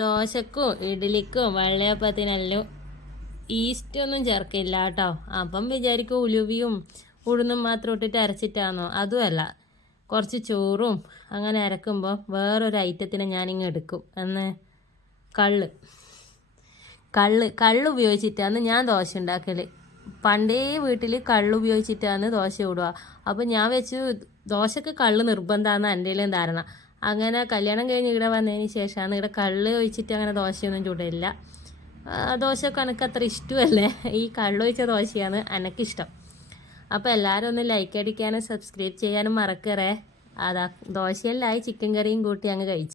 ദോശക്കും ഇഡ്ഡലിക്കും വെള്ളയപ്പത്തിനെല്ലാം east ഒന്നും ചേർക്കില്ല കേട്ടോ. അപ്പം വിചാരിക്കും ഉലുവയും ഉഴുന്നും മാത്രം ഇട്ടിട്ട് അരച്ചിട്ടാണോ? അതുമല്ല, കുറച്ച് ചോറും അങ്ങനെ അരക്കുമ്പോൾ വേറൊരു ഐറ്റത്തിനെ ഞാനിങ്ങ് എടുക്കും. എന്ന് കള്ള് കള്ള് കള്ള് ഉപയോഗിച്ചിട്ടാണ് ഞാൻ ദോശ ഉണ്ടാക്കൽ. പണ്ടേ വീട്ടിൽ കള്ള് ഉപയോഗിച്ചിട്ടാണ് ദോശ ഇടുക. അപ്പോൾ ഞാൻ വെച്ച് ദോശക്ക് കള്ള് നിർബന്ധമാണ് എൻ്റെ ധാരണ. അങ്ങനെ കല്യാണം കഴിഞ്ഞ് ഇവിടെ വന്നതിന് ശേഷമാണ് ഇവിടെ കള്ള് ഒഴിച്ചിട്ട് അങ്ങനെ ദോശയൊന്നും ചുടില്ല. ദോശയൊക്കെ എനിക്ക് അത്ര ഇഷ്ടമല്ലേ. ഈ കള്ളൊഴിച്ച ദോശയാണ് എനിക്കിഷ്ടം. അപ്പോൾ എല്ലാവരും ഒന്ന് ലൈക്ക് അടിക്കാനും സബ്സ്ക്രൈബ് ചെയ്യാനും മറക്കറേ. അതാ ദോശയെല്ലാം ചിക്കൻ കറിയും കൂട്ടി അങ്ങ് കഴിച്ചു.